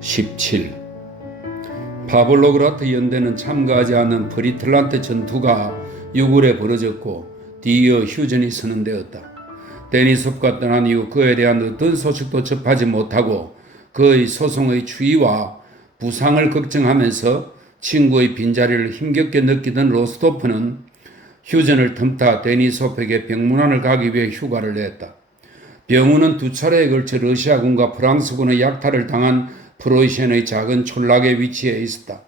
17. 파블로그라트 연대는 참가하지 않은 프리틀란트 전투가 6월에 벌어졌고 뒤이어 휴전이 선언되었다. 데니소프가 떠난 이후 그에 대한 어떤 소식도 접하지 못하고 그의 소송의 추이와 부상을 걱정하면서 친구의 빈자리를 힘겹게 느끼던 로스토프는 휴전을 틈타 데니소프에게 병문안을 가기 위해 휴가를 냈다. 병원은 두 차례에 걸쳐 러시아군과 프랑스군의 약탈을 당한 프로이센의 작은 촌락에 위치해 있었다.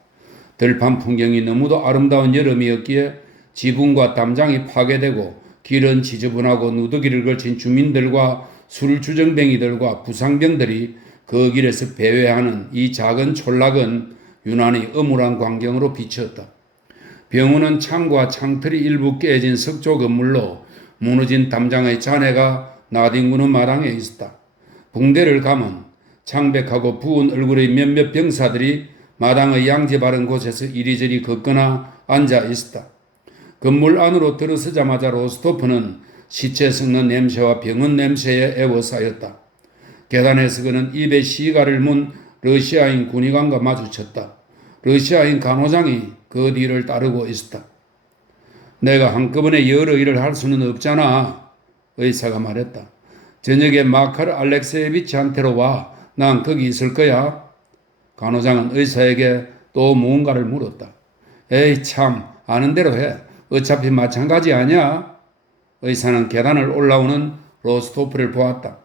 들판 풍경이 너무도 아름다운 여름이었기에 지붕과 담장이 파괴되고 길은 지저분하고 누더기를 걸친 주민들과 술주정뱅이들과 부상병들이 그 길에서 배회하는 이 작은 촌락은 유난히 âm 울한 광경으로 비쳤다. 병원은 창과 창틀이 일부 깨진 석조 건물로 무너진 담장의 잔해가 나뒹구는 마당에 있었다. 붕대를 감은 창백하고 부은 얼굴의 몇몇 병사들이 마당의 양지 바른 곳에서 이리저리 걷거나 앉아 있었다. 건물 안으로 들어서자마자 로스토프는 시체 썩는 냄새와 병원 냄새에 애워싸였다. 계단에서 그는 입에 시가를 문 러시아인 군의관과 마주쳤다. 러시아인 간호장이 그 뒤를 따르고 있었다. 내가 한꺼번에 여러 일을 할 수는 없잖아. 의사가 말했다. 저녁에 마카르 알렉세예비치한테로 와. 난 거기 있을 거야. 간호장은 의사에게 또 무언가를 물었다. 에이 참 아는 대로 해. 어차피 마찬가지 아니야. 의사는 계단을 올라오는 로스토프를 보았다.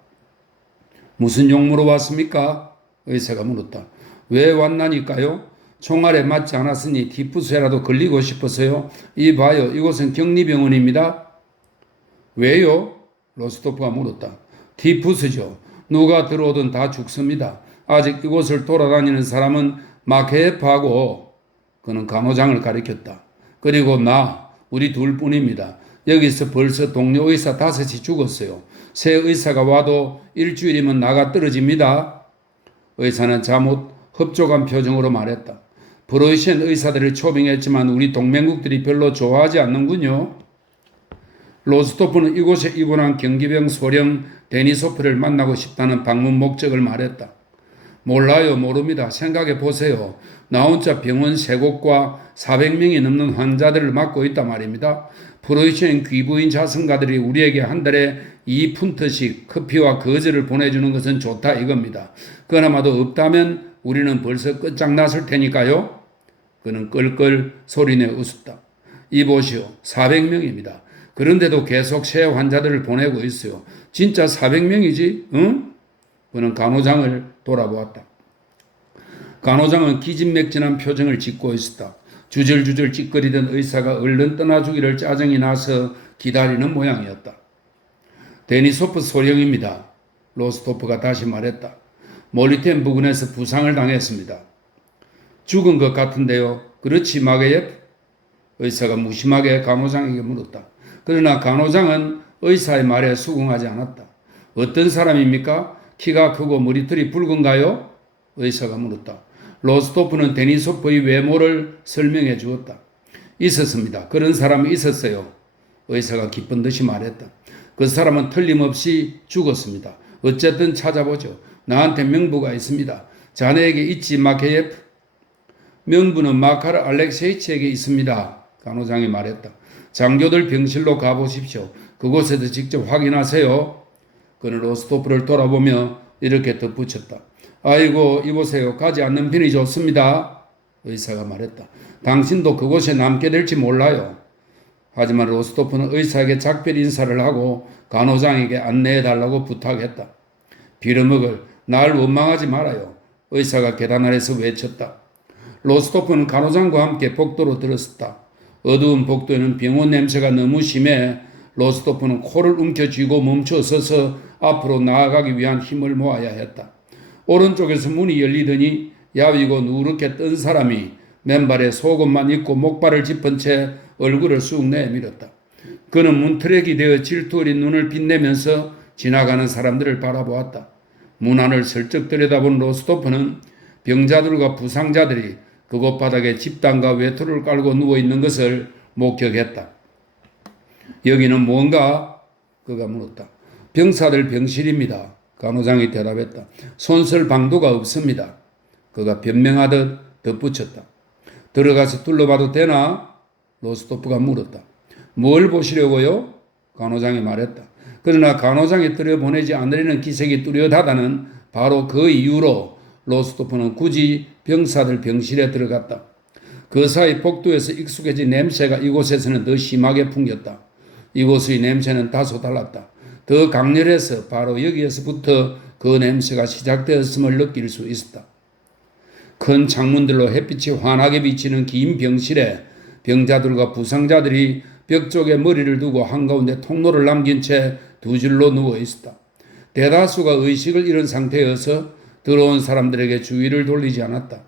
무슨 용무로 왔습니까? 의사가 물었다. 왜 왔나니까요? 총알에 맞지 않았으니 티푸스에라도 걸리고 싶어서요. 이봐요. 이곳은 격리병원입니다. 왜요? 로스토프가 물었다. 티푸스죠. 누가 들어오든 다 죽습니다. 아직 이곳을 돌아다니는 사람은 마케예프하고 그는 간호장을 가리켰다. 그리고 나 우리 둘뿐입니다. 여기서 벌써 동료 의사 5이 죽었어요. 새 의사가 와도 일주일이면 나가 떨어집니다. 의사는 잠옷 흡족한 표정으로 말했다. 프로이센 의사들을 초빙했지만 우리 동맹국들이 별로 좋아하지 않는군요. 로스토프는 이곳에 입원한 경기병 소령 데니소프를 만나고 싶다는 방문 목적을 말했다. 몰라요. 모릅니다. 생각해 보세요. 나 혼자 병원 3곳과 400명이 넘는 환자들을 맡고 있단 말입니다. 프로이센 귀부인 자선가들이 우리에게 한 달에 2푼트씩 커피와 거즈를 보내주는 것은 좋다 이겁니다. 그나마도 없다면 우리는 벌써 끝장났을 테니까요. 그는 끌끌 소리내 웃었다. 이보시오. 400명입니다. 그런데도 계속 새 환자들을 보내고 있어요. 진짜 400명이지? 응? 그는 간호장을 돌아보았다. 간호장은 기진맥진한 표정을 짓고 있었다. 주절주절 찌꺼리던 의사가 얼른 떠나주기를 짜증이 나서 기다리는 모양이었다. 데니소프 소령입니다. 로스토프가 다시 말했다. 몰리텐 부근에서 부상을 당했습니다. 죽은 것 같은데요. 그렇지 마게예프? 의사가 무심하게 간호장에게 물었다. 그러나 간호장은 의사의 말에 수긍하지 않았다. 어떤 사람입니까? 키가 크고 머리털이 붉은가요? 의사가 물었다. 로스토프는 데니소프의 외모를 설명해 주었다. 있었습니다. 그런 사람이 있었어요. 의사가 기쁜 듯이 말했다. 그 사람은 틀림없이 죽었습니다. 어쨌든 찾아보죠. 나한테 명부가 있습니다. 자네에게 있지 마케예프? 명부는 마카르 알렉세이치에게 있습니다. 간호장이 말했다. 장교들 병실로 가보십시오. 그곳에서 직접 확인하세요. 그는 로스토프를 돌아보며 이렇게 덧붙였다. 아이고 이보세요. 가지 않는 편이 좋습니다. 의사가 말했다. 당신도 그곳에 남게 될지 몰라요. 하지만 로스토프는 의사에게 작별 인사를 하고 간호장에게 안내해달라고 부탁했다. 빌어먹을 날 원망하지 말아요. 의사가 계단 아래서 외쳤다. 로스토프는 간호장과 함께 복도로 들었었다. 어두운 복도에는 병원 냄새가 너무 심해 로스토프는 코를 움켜쥐고 멈춰 서서 앞으로 나아가기 위한 힘을 모아야 했다. 오른쪽에서 문이 열리더니 야위고 누렇게 뜬 사람이 맨발에 속옷만 입고 목발을 짚은 채 얼굴을 쑥 내밀었다. 그는 문트랙이 되어 질투 어린 눈을 빛내면서 지나가는 사람들을 바라보았다. 문 안을 슬쩍 들여다본 로스토프는 병자들과 부상자들이 그곳 바닥에 집단과 외투를 깔고 누워있는 것을 목격했다. 여기는 뭔가? 그가 물었다. 병사들 병실입니다. 간호장이 대답했다. 손쓸 방도가 없습니다. 그가 변명하듯 덧붙였다. 들어가서 둘러봐도 되나? 로스토프가 물었다. 뭘 보시려고요? 간호장이 말했다. 그러나 간호장이 들여보내지 않으려는 기색이 뚜렷하다는 바로 그 이유로 로스토프는 굳이 병사들 병실에 들어갔다. 그 사이 복도에서 익숙해진 냄새가 이곳에서는 더 심하게 풍겼다. 이곳의 냄새는 다소 달랐다. 더 강렬해서 바로 여기에서부터 그 냄새가 시작되었음을 느낄 수 있었다. 큰 창문들로 햇빛이 환하게 비치는 긴 병실에 병자들과 부상자들이 벽 쪽에 머리를 두고 한가운데 통로를 남긴 채 두 줄로 누워 있었다. 대다수가 의식을 잃은 상태여서 들어온 사람들에게 주의를 돌리지 않았다.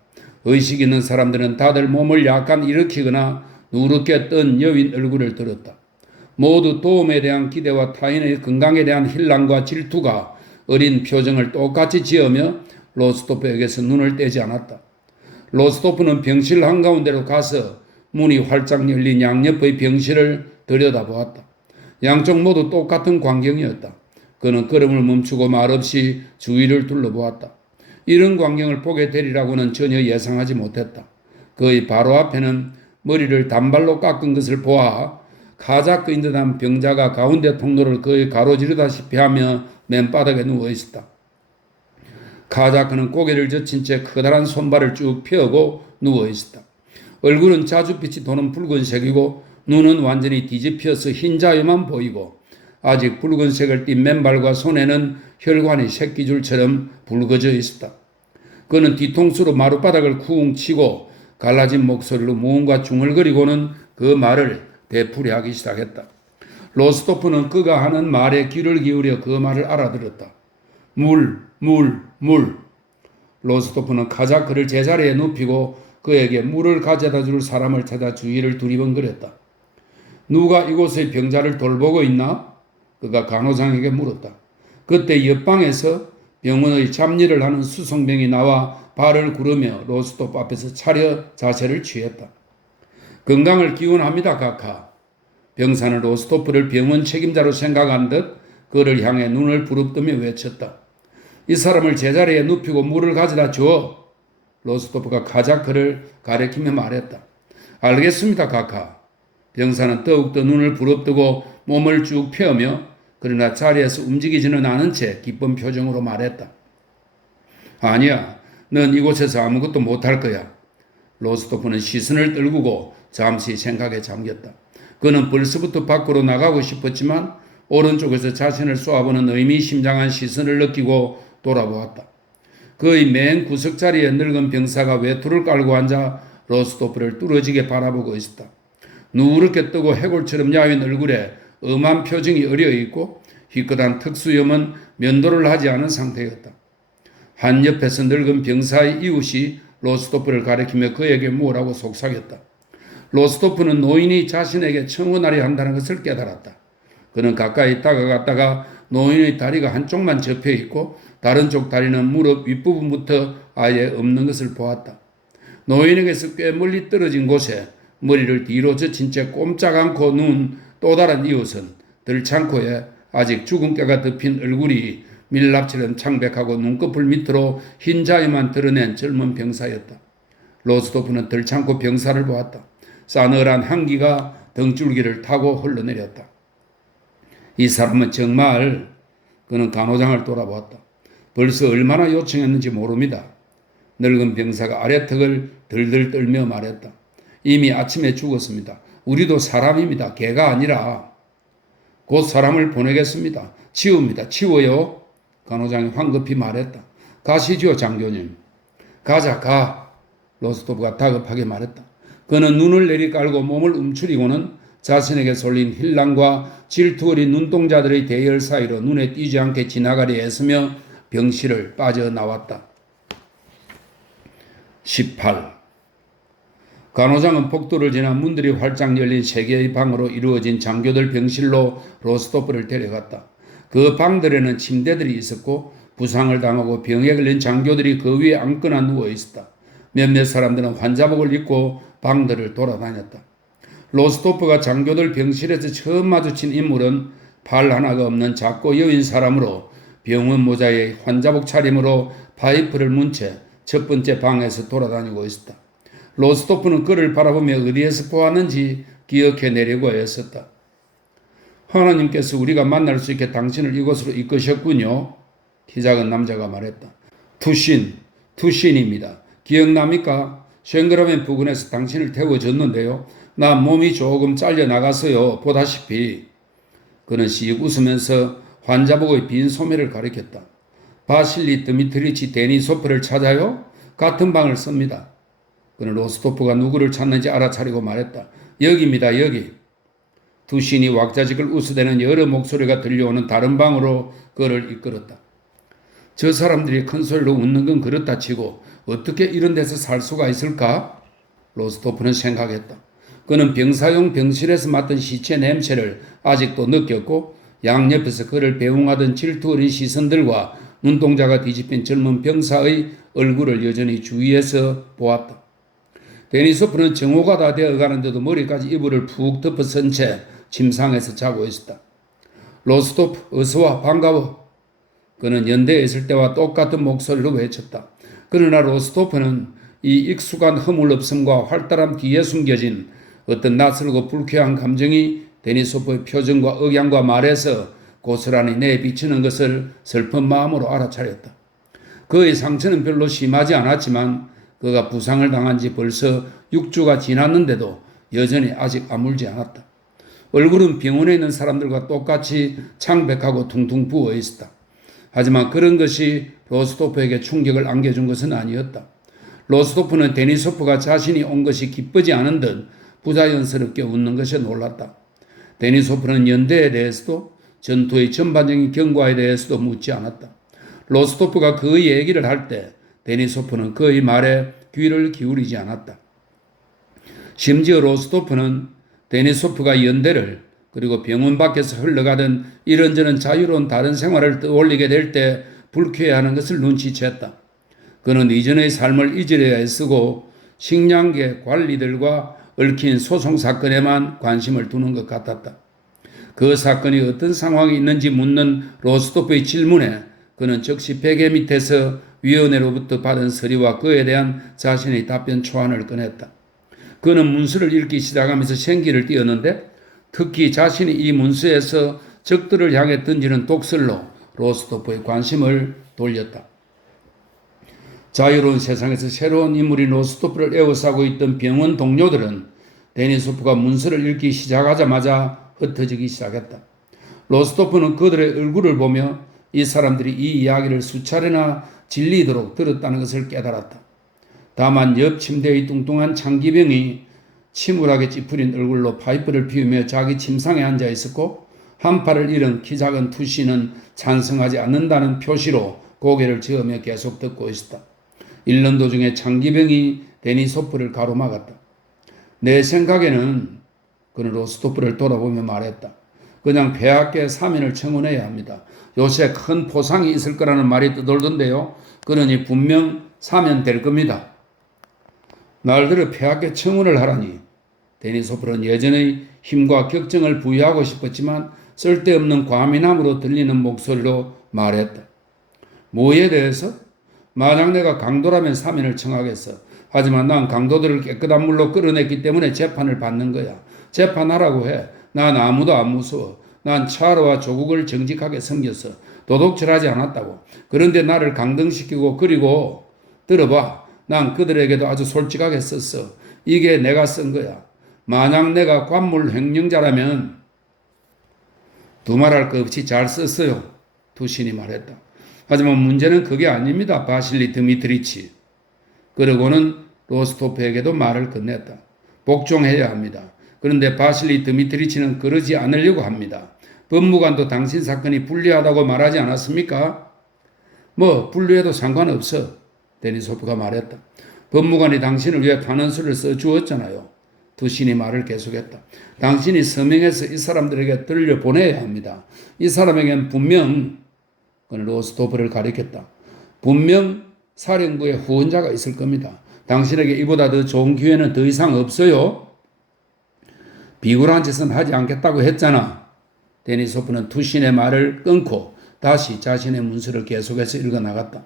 의식 있는 사람들은 다들 몸을 약간 일으키거나 누렇게 뜬 여윈 얼굴을 들었다. 모두 도움에 대한 기대와 타인의 건강에 대한 hir랑과 질투가 어린 표정을 똑같이 지으며 로스토프에게서 눈을 떼지 않았다. 로스토프는 병실 한가운데로 가서 문이 활짝 열린 양옆의 병실을 들여다보았다. 양쪽 모두 똑같은 광경이었다. 그는 걸음을 멈추고 말없이 주위를 둘러보았다. 이런 광경을 보게 되리라고는 전혀 예상하지 못했다. 그의 바로 앞에는 머리를 단발로 깎은 것을 보아 가자끄인 듯한 병자가 가운데 통로를 거의 가로지르다시피 하며 맨바닥에 누워 있었다. 가자크는 고개를 젖힌 채 커다란 손발을 쭉 펴고 누워 있었다. 얼굴은 자주빛이 도는 붉은색이고 눈은 완전히 뒤집혀서 흰자위만 보이고 아직 붉은색을 띤 맨발과 손에는 혈관이 새끼줄처럼 붉어져 있었다. 그는 뒤통수로 마룻바닥을 쿵 치고 갈라진 목소리로 무언가 중얼거리고는 그 말을 되풀이하기 시작했다. 로스토프는 그가 하는 말에 귀를 기울여 그 말을 알아들었다. 물. 로스토프는 카자크를 제자리에 눕히고 그에게 물을 가져다 줄 사람을 찾아 주위를 두리번거렸다. 누가 이곳의 병자를 돌보고 있나? 그가 간호장에게 물었다. 그때 옆방에서 병원의 잡일을 하는 수송병이 나와 발을 구르며 로스토프 앞에서 차려 자세를 취했다. 건강을 기원합니다, 카카. 병사는 로스토프를 병원 책임자로 생각한 듯 그를 향해 눈을 부릅뜨며 외쳤다. 이 사람을 제자리에 눕히고 물을 가져다 줘. 로스토프가 카자크를 가리키며 말했다. 알겠습니다, 카카. 병사는 더욱더 눈을 부릅뜨고 몸을 쭉 펴며 그러나 자리에서 움직이지는 않은 채 기쁜 표정으로 말했다. 아니야, 넌 이곳에서 아무것도 못할 거야. 로스토프는 시선을 떨구고 잠시 생각에 잠겼다. 그는 벌써부터 밖으로 나가고 싶었지만 오른쪽에서 자신을 쏘아보는 의미심장한 시선을 느끼고 돌아보았다. 그의 맨 구석자리에 늙은 병사가 외투를 깔고 앉아 로스토프를 뚫어지게 바라보고 있었다. 누렇게 뜨고 해골처럼 야윈 얼굴에 엄한 표정이 어려있고 희끗한 특수염은 면도를 하지 않은 상태였다. 한 옆에서 늙은 병사의 이웃이 로스토프를 가리키며 그에게 뭐라고 속삭였다. 로스토프는 노인이 자신에게 청혼하려 한다는 것을 깨달았다. 그는 가까이 다가갔다가 노인의 다리가 한쪽만 접혀 있고 다른 쪽 다리는 무릎 윗부분부터 아예 없는 것을 보았다. 노인에게서 꽤 멀리 떨어진 곳에 머리를 뒤로 젖힌 채 꼼짝 않고 누운 또 다른 이웃은 들창코에 아직 주근깨가 덮인 얼굴이 밀랍처럼 창백하고 눈꺼풀 밑으로 흰 자위만 드러낸 젊은 병사였다. 로스토프는 들창코 병사를 보았다. 싸늘한 한기가 등줄기를 타고 흘러내렸다. 이 사람은 정말 그는 간호장을 돌아보았다. 벌써 얼마나 요청했는지 모릅니다. 늙은 병사가 아래턱을 들들 떨며 말했다. 이미 아침에 죽었습니다. 우리도 사람입니다. 개가 아니라. 곧 사람을 보내겠습니다. 치웁니다. 치워요. 간호장이 황급히 말했다. 가시죠, 장교님. 가자, 가. 로스토프가 다급하게 말했다. 그는 눈을 내리깔고 몸을 움츠리고는 자신에게 쏠린 hir랑과 질투 어린 눈동자들의 대열 사이로 눈에 띄지 않게 지나가려 애쓰며 병실을 빠져나왔다. 18. 간호장은 복도를 지나 문들이 활짝 열린 세 개의 방으로 이루어진 장교들 병실로 로스토프를 데려갔다. 그 방들에는 침대들이 있었고 부상을 당하고 병에 걸린 장교들이 그 위에 앉거나 누워 있었다. 몇몇 사람들은 환자복을 입고 방들을 돌아다녔다. 로스토프가 장교들 병실에서 처음 마주친 인물은 팔 하나가 없는 작고 여인 사람으로 병원 모자에 환자복 차림으로 파이프를 문 채 첫 번째 방에서 돌아다니고 있었다. 로스토프는 그를 바라보며 어디에서 보았는지 기억해내려고 애썼다. 하나님께서 우리가 만날 수 있게 당신을 이곳으로 이끄셨군요. 키 작은 남자가 말했다. 투신입니다. 기억납니까? 쉔그라멘 부근에서 당신을 태워줬는데요. 나 몸이 조금 잘려나가서요. 보다시피. 그는 씩 웃으면서 환자복의 빈 소매를 가리켰다. 바실리 드미트리치 데니소프를 찾아요? 같은 방을 씁니다. 그는 로스토프가 누구를 찾는지 알아차리고 말했다. 여기입니다. 여기. 투신이 왁자지껄 웃어대는 여러 목소리가 들려오는 다른 방으로 그를 이끌었다. 저 사람들이 큰 소리로 웃는 건 그렇다 치고 어떻게 이런 데서 살 수가 있을까? 로스토프는 생각했다. 그는 병사용 병실에서 맡은 시체 냄새를 아직도 느꼈고 양옆에서 그를 배웅하던 질투 어린 시선들과 눈동자가 뒤집힌 젊은 병사의 얼굴을 여전히 주위에서 보았다. 데니소프는 정오가 다 되어가는데도 머리까지 이불을 푹 덮어 쓴 채 침상에서 자고 있었다. 로스토프, 어서와, 반가워. 그는 연대에 있을 때와 똑같은 목소리로 외쳤다. 그러나 로스토프는 이 익숙한 허물없음과 활달함 뒤에 숨겨진 어떤 낯설고 불쾌한 감정이 데니소프의 표정과 억양과 말에서 고스란히 내비치는 것을 슬픈 마음으로 알아차렸다. 그의 상처는 별로 심하지 않았지만 그가 부상을 당한 지 벌써 6주가 지났는데도 여전히 아직 아물지 않았다. 얼굴은 병원에 있는 사람들과 똑같이 창백하고 퉁퉁 부어 있었다. 하지만 그런 것이 로스토프에게 충격을 안겨준 것은 아니었다. 로스토프는 데니소프가 자신이 온 것이 기쁘지 않은 듯 부자연스럽게 웃는 것에 놀랐다. 데니소프는 연대에 대해서도 전투의 전반적인 경과에 대해서도 묻지 않았다. 로스토프가 그의 얘기를 할 때 데니소프는 그의 말에 귀를 기울이지 않았다. 심지어 로스토프는 데니소프가 연대를 그리고 병원 밖에서 흘러가던 이런저런 자유로운 다른 생활을 떠올리게 될 때 불쾌해하는 것을 눈치챘다. 그는 이전의 삶을 잊으려 애쓰고 식량계 관리들과 얽힌 소송 사건에만 관심을 두는 것 같았다. 그 사건이 어떤 상황이 있는지 묻는 로스토프의 질문에 그는 즉시 베개 밑에서 위원회로부터 받은 서류와 그에 대한 자신의 답변 초안을 꺼냈다. 그는 문서를 읽기 시작하면서 생기를 띄었는데 특히 자신이 이 문서에서 적들을 향해 던지는 독설로 로스토프의 관심을 돌렸다. 자유로운 세상에서 새로운 인물이 로스토프를 에워싸고 있던 병원 동료들은 데니소프가 문서를 읽기 시작하자마자 흩어지기 시작했다. 로스토프는 그들의 얼굴을 보며 이 사람들이 이 이야기를 수차례나 질리도록 들었다는 것을 깨달았다. 다만 옆 침대의 뚱뚱한 장기병이 침울하게 찌푸린 얼굴로 파이프를 피우며 자기 침상에 앉아 있었고 한 팔을 잃은 키 작은 투시는 찬성하지 않는다는 표시로 고개를 저으며 계속 듣고 있었다. 읽는 도중에 장기병이 데니소프를 가로막았다. 내 생각에는 그는 로스토프를 돌아보며 말했다. 그냥 폐하께 사면을 청원해야 합니다. 요새 큰 포상이 있을 거라는 말이 떠돌던데요. 그러니 분명 사면될 겁니다. 날들을 폐하께 청원을 하라니. 데니소프는 예전의 힘과 격정을 부여하고 싶었지만 쓸데없는 과민함으로 들리는 목소리로 말했다. 뭐에 대해서? 만약 내가 강도라면 사면을 청하겠어. 하지만 난 강도들을 깨끗한 물로 끌어냈기 때문에 재판을 받는 거야. 재판하라고 해. 난 아무도 안 무서워. 난 차르와 조국을 정직하게 섬겼어. 도둑질하지 않았다고. 그런데 나를 강등시키고 그리고 들어봐. 난 그들에게도 아주 솔직하게 썼어. 이게 내가 쓴 거야. 만약 내가 관물 횡령자라면 두말할 것 없이 잘 썼어요. 투신이 말했다. 하지만 문제는 그게 아닙니다. 바실리 드미트리치. 그러고는 로스토프에게도 말을 건넸다. 복종해야 합니다. 그런데 바실리 드미트리치는 그러지 않으려고 합니다. 법무관도 당신 사건이 불리하다고 말하지 않았습니까? 뭐 불리해도 상관없어. 데니소프가 말했다. 법무관이 당신을 위해 탄원서를 써주었잖아요. 투신이 말을 계속했다. 당신이 서명해서 이 사람들에게 들려보내야 합니다. 이 사람에겐 분명 그는 로스토프를 가리켰다. 분명 사령부의 후원자가 있을 겁니다. 당신에게 이보다 더 좋은 기회는 더 이상 없어요. 비굴한 짓은 하지 않겠다고 했잖아. 데니소프는 투신의 말을 끊고 다시 자신의 문서를 계속해서 읽어나갔다.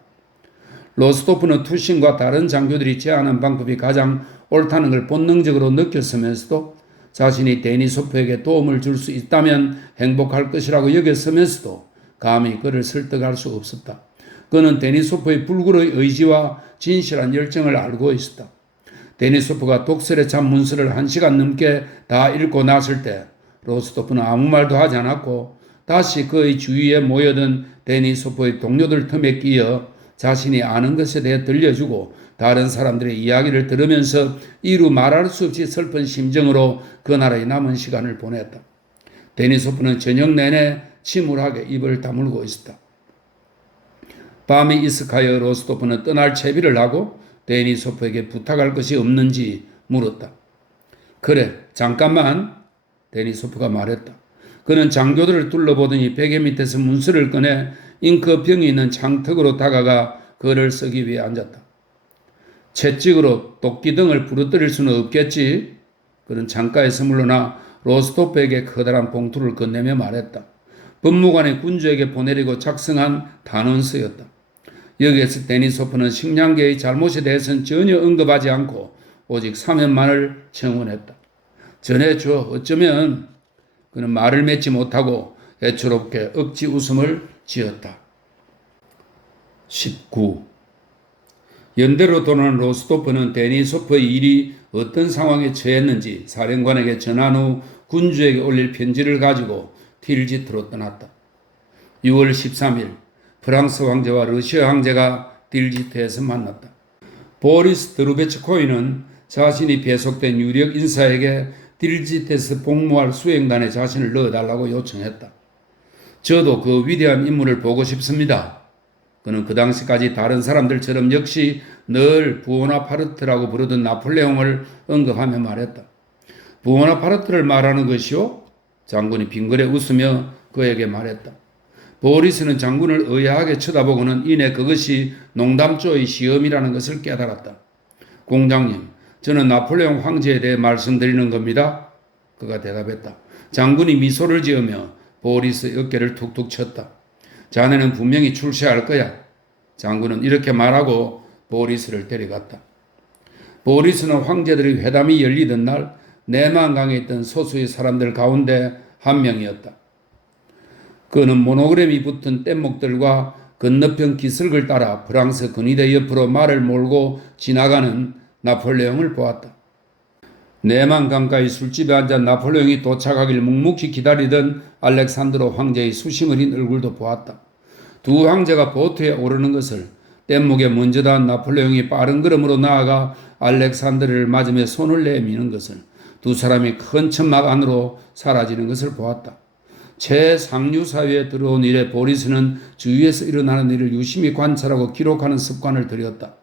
로스토프는 투신과 다른 장교들이 제안한 방법이 가장 옳다는 걸 본능적으로 느꼈으면서도 자신이 데니소프에게 도움을 줄 수 있다면 행복할 것이라고 여겼으면서도 감히 그를 설득할 수 없었다. 그는 데니소프의 불굴의 의지와 진실한 열정을 알고 있었다. 데니소프가 독설에 찬 문서를 1시간 넘게 다 읽고 났을 때 로스토프는 아무 말도 하지 않았고 다시 그의 주위에 모여든 데니소프의 동료들 틈에 끼어 자신이 아는 것에 대해 들려주고 다른 사람들의 이야기를 들으면서 이루 말할 수 없이 슬픈 심정으로 그나라의 남은 시간을 보냈다. 데니소프는 저녁 내내 침울하게 입을 다물고 있었다. 밤이 이슥하여 로스토프는 떠날 채비를 하고 데니소프에게 부탁할 것이 없는지 물었다. 그래, 잠깐만, 데니소프가 말했다. 그는 장교들을 둘러보더니 베개 밑에서 문서를 꺼내 잉크병이 있는 창턱으로 다가가 글을 쓰기 위해 앉았다. 채찍으로 도끼 등을 부러뜨릴 수는 없겠지. 그는 창가에서 물러나 로스토프에게 커다란 봉투를 건네며 말했다. 법무관의 군주에게 보내려고 작성한 단원서였다. 여기에서 데니소프는 식량계의 잘못에 대해서는 전혀 언급하지 않고 오직 사면만을 청원했다. 전해줘. 어쩌면 그는 말을 맺지 못하고 애처롭게 억지 웃음을 지었다. 19. 연대로 돌아온 로스토프는 데니소프의 일이 어떤 상황에 처했는지 사령관에게 전한 후 군주에게 올릴 편지를 가지고 틸지트로 떠났다. 6월 13일 프랑스 황제와 러시아 황제가 틸지트에서 만났다. 보리스 드루베츠코이는 자신이 배속된 유력 인사에게 틸지트에서 복무할 수행단에 자신을 넣어달라고 요청했다. 저도 그 위대한 인물을 보고 싶습니다. 그는 그 당시까지 다른 사람들처럼 역시 늘 부오나파르트라고 부르던 나폴레옹을 언급하며 말했다. 부오나파르트를 말하는 것이요? 장군이 빙그레 웃으며 그에게 말했다. 보리스는 장군을 의아하게 쳐다보고는 이내 그것이 농담조의 시험이라는 것을 깨달았다. 공장님, 저는 나폴레옹 황제에 대해 말씀드리는 겁니다. 그가 대답했다. 장군이 미소를 지으며 보리스의 어깨를 툭툭 쳤다. 자네는 분명히 출세할 거야. 장군은 이렇게 말하고 보리스를 데려갔다. 보리스는 황제들의 회담이 열리던 날 내만강에 있던 소수의 사람들 가운데 한 명이었다. 그는 모노그램이 붙은 뗏목들과 건너편 기슭을 따라 프랑스 근위대 옆으로 말을 몰고 지나가는 나폴레옹을 보았다. 내만강가의 술집에 앉아 나폴레옹이 도착하길 묵묵히 기다리던 알렉산드로 황제의 수심 어린 얼굴도 보았다. 두 황제가 보트에 오르는 것을 뗏목에 먼저 닿은 나폴레옹이 빠른 걸음으로 나아가 알렉산드를 맞으며 손을 내미는 것을, 두 사람이 큰 천막 안으로 사라지는 것을 보았다. 최상류 사회에 들어온 이래 보리스는 주위에서 일어나는 일을 유심히 관찰하고 기록하는 습관을 들였다.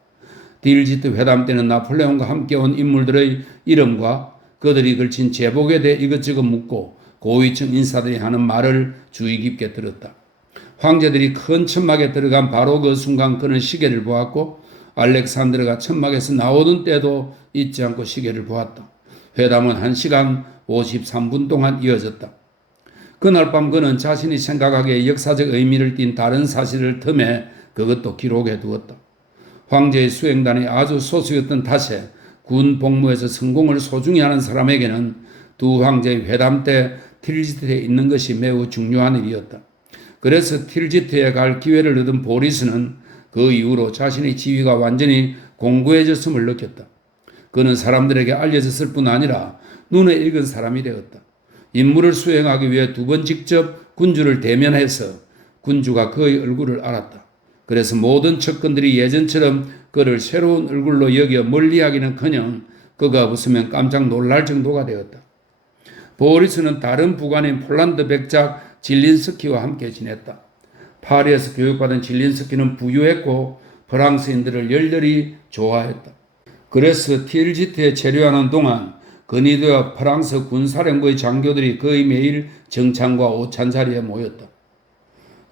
딜지트 회담 때는 나폴레옹과 함께 온 인물들의 이름과 그들이 걸친 제복에 대해 이것저것 묻고 고위층 인사들이 하는 말을 주의 깊게 들었다. 황제들이 큰 천막에 들어간 바로 그 순간 그는 시계를 보았고 알렉산드르가 천막에서 나오던 때도 잊지 않고 시계를 보았다. 회담은 1시간 53분 동안 이어졌다. 그날 밤 그는 자신이 생각하기에 역사적 의미를 띤 다른 사실을 틈에 그것도 기록해 두었다. 황제의 수행단이 아주 소수였던 탓에 군 복무에서 성공을 소중히 하는 사람에게는 두 황제의 회담 때 틸지트에 있는 것이 매우 중요한 일이었다. 그래서 틸지트에 갈 기회를 얻은 보리스는 그 이후로 자신의 지위가 완전히 공고해졌음을 느꼈다. 그는 사람들에게 알려졌을 뿐 아니라 눈에 익은 사람이 되었다. 임무를 수행하기 위해 2번 직접 군주를 대면해서 군주가 그의 얼굴을 알았다. 그래서 모든 척근들이 예전처럼 그를 새로운 얼굴로 여겨 멀리하기는커녕 그가 웃으면 깜짝 놀랄 정도가 되었다. 보리스는 다른 부관인 폴란드 백작 질린스키와 함께 지냈다. 파리에서 교육받은 질린스키는 부유했고 프랑스인들을 열렬히 좋아했다. 그래서 틸지트에 체류하는 동안 근위대와 프랑스 군사령부의 장교들이 거의 매일 정찬과 오찬 자리에 모였다.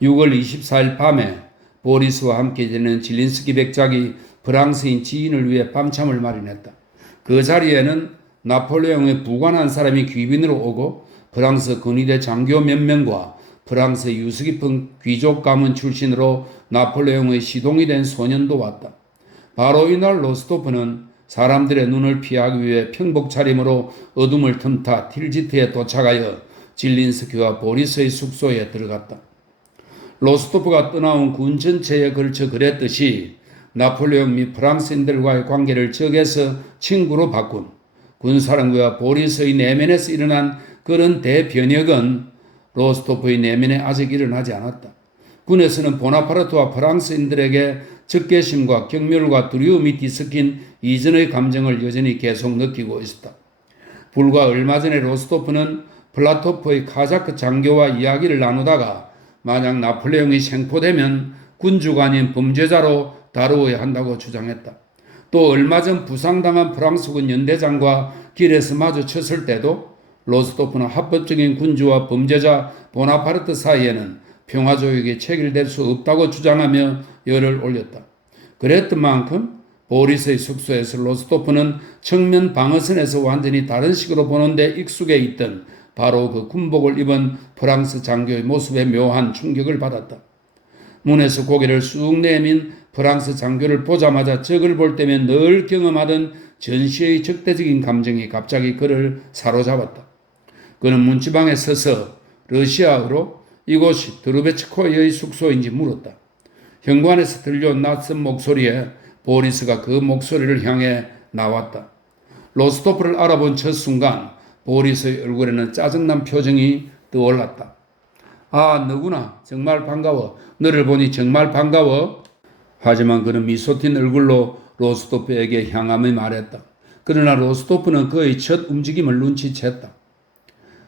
6월 24일 밤에 보리스와 함께 지내는 질린스키 백작이 프랑스인 지인을 위해 밤참을 마련했다. 그 자리에는 나폴레옹의 부관 한 사람이 귀빈으로 오고 프랑스 근위대 장교 몇 명과 프랑스의 유수 깊은 귀족 가문 출신으로 나폴레옹의 시동이 된 소년도 왔다. 바로 이날 로스토프는 사람들의 눈을 피하기 위해 평복 차림으로 어둠을 틈타 틸지트에 도착하여 질린스키와 보리스의 숙소에 들어갔다. 로스토프가 떠나온 군 전체에 걸쳐 그랬듯이 나폴레옹 및 프랑스인들과의 관계를 적에서 친구로 바꾼 군사령부와 보리스의 내면에서 일어난 그런 대변혁은 로스토프의 내면에 아직 일어나지 않았다. 군에서는 보나파르트와 프랑스인들에게 적개심과 경멸과 두려움이 뒤섞인 이전의 감정을 여전히 계속 느끼고 있었다. 불과 얼마 전에 로스토프는 플라토프의 카자크 장교와 이야기를 나누다가 만약 나폴레옹이 생포되면 군주가 아닌 범죄자로 다루어야 한다고 주장했다. 또 얼마 전 부상당한 프랑스군 연대장과 길에서 마주쳤을 때도 로스토프는 합법적인 군주와 범죄자 보나파르트 사이에는 평화조약이 체결될 수 없다고 주장하며 열을 올렸다. 그랬던 만큼 보리스의 숙소에서 로스토프는 정면 방어선에서 완전히 다른 식으로 보는데 익숙해 있던 바로 그 군복을 입은 프랑스 장교의 모습에 묘한 충격을 받았다. 문에서 고개를 쑥 내민 프랑스 장교를 보자마자 적을 볼 때면 늘 경험하던 전시의 적대적인 감정이 갑자기 그를 사로잡았다. 그는 문지방에 서서 러시아어로 이곳이 드루베츠코의 숙소인지 물었다. 현관에서 들려온 낯선 목소리에 보리스가 그 목소리를 향해 나왔다. 로스토프를 알아본 첫 순간 보리스의 얼굴에는 짜증난 표정이 떠올랐다. 아, 너구나. 정말 반가워. 너를 보니 정말 반가워. 하지만 그는 미소 띤 얼굴로 로스토프에게 향하며 말했다. 그러나 로스토프는 그의 첫 움직임을 눈치챘다.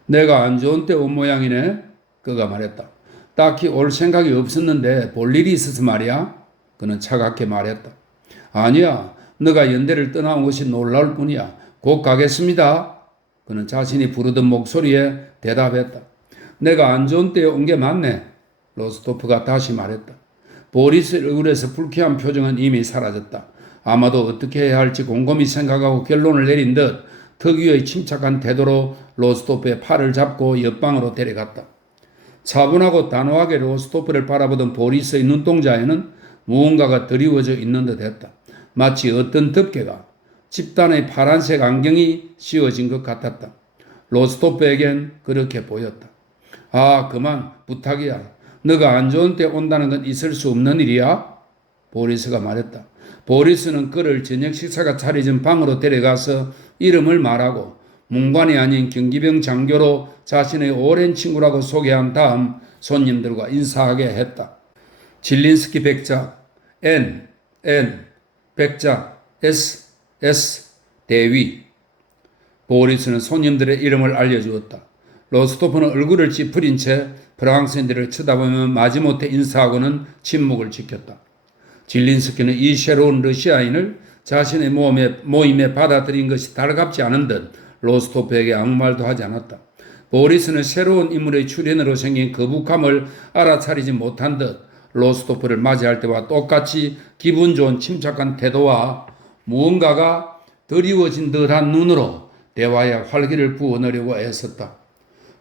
내가 안 좋은 때 온 모양이네. 그가 말했다. 딱히 올 생각이 없었는데 볼 일이 있어서 말이야. 그는 차갑게 말했다. 아니야. 너가 연대를 떠나온 것이 놀라울 뿐이야. 곧 가겠습니다. 그는 자신이 부르던 목소리에 대답했다. 내가 안 좋은 때에 온 게 맞네. 로스토프가 다시 말했다. 보리스 얼굴에서 불쾌한 표정은 이미 사라졌다. 아마도 어떻게 해야 할지 곰곰이 생각하고 결론을 내린 듯 특유의 침착한 태도로 로스토프의 팔을 잡고 옆방으로 데려갔다. 차분하고 단호하게 로스토프를 바라보던 보리스의 눈동자에는 무언가가 드리워져 있는 듯 했다. 마치 어떤 덮개가 집단의 파란색 안경이 씌워진 것 같았다. 로스토프에겐 그렇게 보였다. 아, 그만 부탁이야. 너가 안 좋은 때 온다는 건 있을 수 없는 일이야? 보리스가 말했다. 보리스는 그를 저녁 식사가 차려진 방으로 데려가서 이름을 말하고 문관이 아닌 경기병 장교로 자신의 오랜 친구라고 소개한 다음 손님들과 인사하게 했다. 질린스키 백작, N, 백작, S, 대위. 보리스는 손님들의 이름을 알려주었다. 로스토프는 얼굴을 찌푸린 채 프랑스인들을 쳐다보며 마지못해 인사하고는 침묵을 지켰다. 질린스키는 이 새로운 러시아인을 자신의 모임에 받아들인 것이 달갑지 않은 듯 로스토프에게 아무 말도 하지 않았다. 보리스는 새로운 인물의 출연으로 생긴 거북함을 알아차리지 못한 듯 로스토프를 맞이할 때와 똑같이 기분 좋은 침착한 태도와 무언가가 드리워진 듯한 눈으로 대화에 활기를 부어넣으려고 애썼다.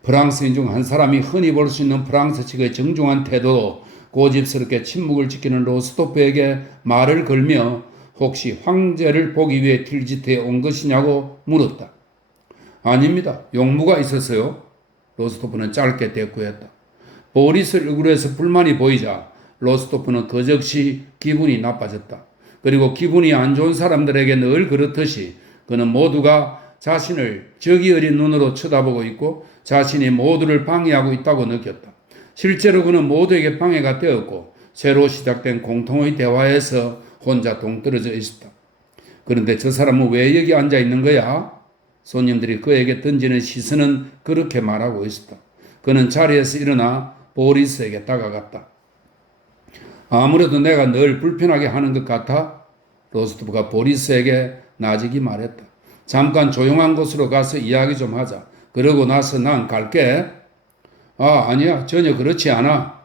프랑스인 중 한 사람이 흔히 볼 수 있는 프랑스식의 정중한 태도로 고집스럽게 침묵을 지키는 로스토프에게 말을 걸며 혹시 황제를 보기 위해 틸지트에 온 것이냐고 물었다. 아닙니다. 용무가 있었어요. 로스토프는 짧게 대꾸했다. 보리스 얼굴에서 불만이 보이자 로스토프는 그적시 기분이 나빠졌다. 그리고 기분이 안 좋은 사람들에게 늘 그렇듯이 그는 모두가 자신을 적이 어린 눈으로 쳐다보고 있고 자신이 모두를 방해하고 있다고 느꼈다. 실제로 그는 모두에게 방해가 되었고 새로 시작된 공통의 대화에서 혼자 동떨어져 있었다. 그런데 저 사람은 왜 여기 앉아 있는 거야? 손님들이 그에게 던지는 시선은 그렇게 말하고 있었다. 그는 자리에서 일어나 보리스에게 다가갔다. 아무래도 내가 늘 불편하게 하는 것 같아? 로스토프가 보리스에게 나직이 말했다. 잠깐 조용한 곳으로 가서 이야기 좀 하자. 그러고 나서 난 갈게. 아, 아니야. 전혀 그렇지 않아.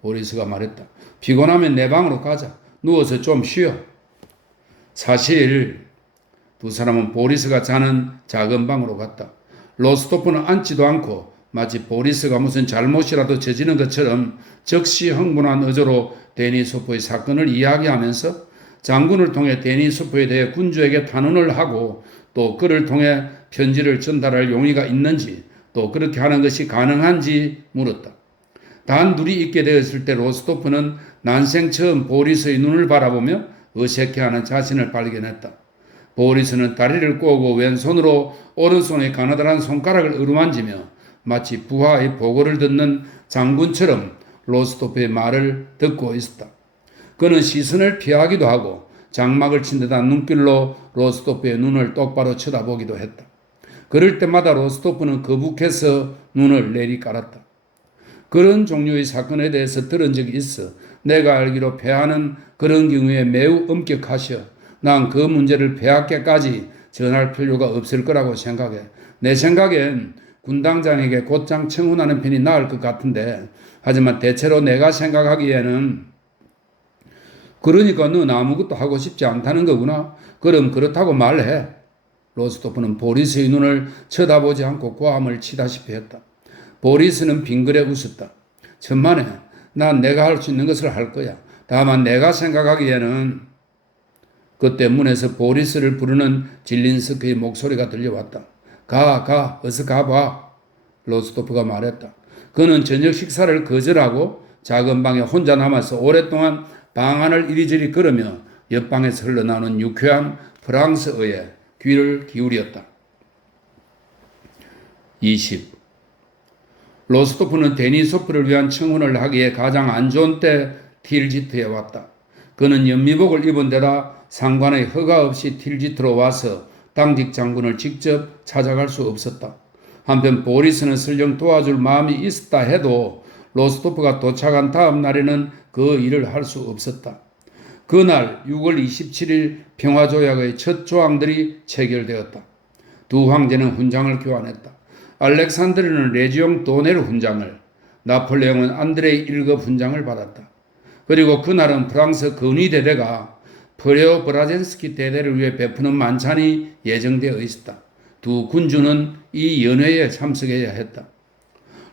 보리스가 말했다. 피곤하면 내 방으로 가자. 누워서 좀 쉬어. 사실 두 사람은 보리스가 자는 작은 방으로 갔다. 로스토프는 앉지도 않고 마치 보리스가 무슨 잘못이라도 저지른 것처럼 즉시 흥분한 어조로 데니소프의 사건을 이야기하면서 장군을 통해 데니소프에 대해 군주에게 탄원을 하고 또 그를 통해 편지를 전달할 용의가 있는지 또 그렇게 하는 것이 가능한지 물었다. 단둘이 있게 되었을 때 로스토프는 난생 처음 보리스의 눈을 바라보며 어색해하는 자신을 발견했다. 보리스는 다리를 꼬고 왼손으로 오른손의 가느다란 손가락을 어루만지며 마치 부하의 보고를 듣는 장군처럼 로스토프의 말을 듣고 있었다. 그는 시선을 피하기도 하고 장막을 친 듯한 눈길로 로스토프의 눈을 똑바로 쳐다보기도 했다. 그럴 때마다 로스토프는 거북해서 눈을 내리깔았다. 그런 종류의 사건에 대해서 들은 적이 있어. 내가 알기로 폐하는 그런 경우에 매우 엄격하셔. 난 그 문제를 폐하께까지 전할 필요가 없을 거라고 생각해. 내 생각엔 군당장에게 곧장 청혼하는 편이 나을 것 같은데, 하지만 대체로 내가 생각하기에는 그러니까 넌 아무것도 하고 싶지 않다는 거구나. 그럼 그렇다고 말해. 로스토프는 보리스의 눈을 쳐다보지 않고 고함을 치다시피 했다. 보리스는 빙그레 웃었다. 천만에 난 내가 할 수 있는 것을 할 거야. 다만 내가 생각하기에는 그때 문에서 보리스를 부르는 질린스크의 목소리가 들려왔다. 가, 어서 가봐. 로스토프가 말했다. 그는 저녁 식사를 거절하고 작은 방에 혼자 남아서 오랫동안 방 안을 이리저리 걸으며 옆방에서 흘러나오는 유쾌한 프랑스어에 귀를 기울였다. 20. 로스토프는 데니소프를 위한 청혼을 하기에 가장 안 좋은 때 틸지트에 왔다. 그는 연미복을 입은 데다 상관의 허가 없이 틸지트로 와서 당직 장군을 직접 찾아갈 수 없었다. 한편 보리스는 설령 도와줄 마음이 있었다 해도 로스토프가 도착한 다음 날에는 그 일을 할 수 없었다. 그날 6월 27일 평화조약의 첫 조항들이 체결되었다. 두 황제는 훈장을 교환했다. 알렉산드르는 레지옹 도네르 훈장을, 나폴레옹은 안드레이 1급 훈장을 받았다. 그리고 그날은 프랑스 근위대대가 프레오 브라젠스키 대대를 위해 베푸는 만찬이 예정되어 있었다. 두 군주는 이 연회에 참석해야 했다.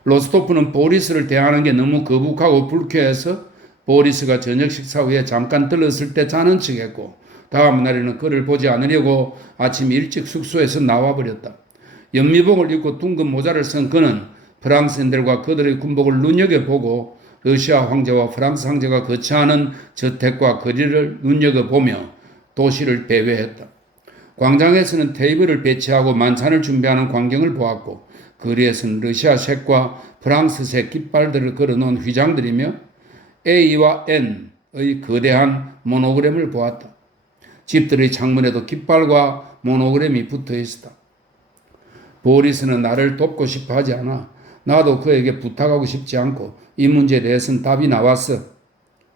로스토프는 보리스를 대하는 게 너무 거북하고 불쾌해서 보리스가 저녁 식사 후에 잠깐 들렀을 때 자는 척했고 다음 날에는 그를 보지 않으려고 아침 일찍 숙소에서 나와버렸다. 연미복을 입고 둥근 모자를 쓴 그는 프랑스인들과 그들의 군복을 눈여겨보고 러시아 황제와 프랑스 황제가 거처하는 저택과 거리를 눈여겨보며 도시를 배회했다. 광장에서는 테이블을 배치하고 만찬을 준비하는 광경을 보았고 거리에서는 러시아색과 프랑스색 깃발들을 걸어놓은 휘장들이며 A와 N의 거대한 모노그램을 보았다. 집들의 창문에도 깃발과 모노그램이 붙어 있었다. 보리스는 나를 돕고 싶어 하지 않아. 나도 그에게 부탁하고 싶지 않고 이 문제에 대해서는 답이 나왔어.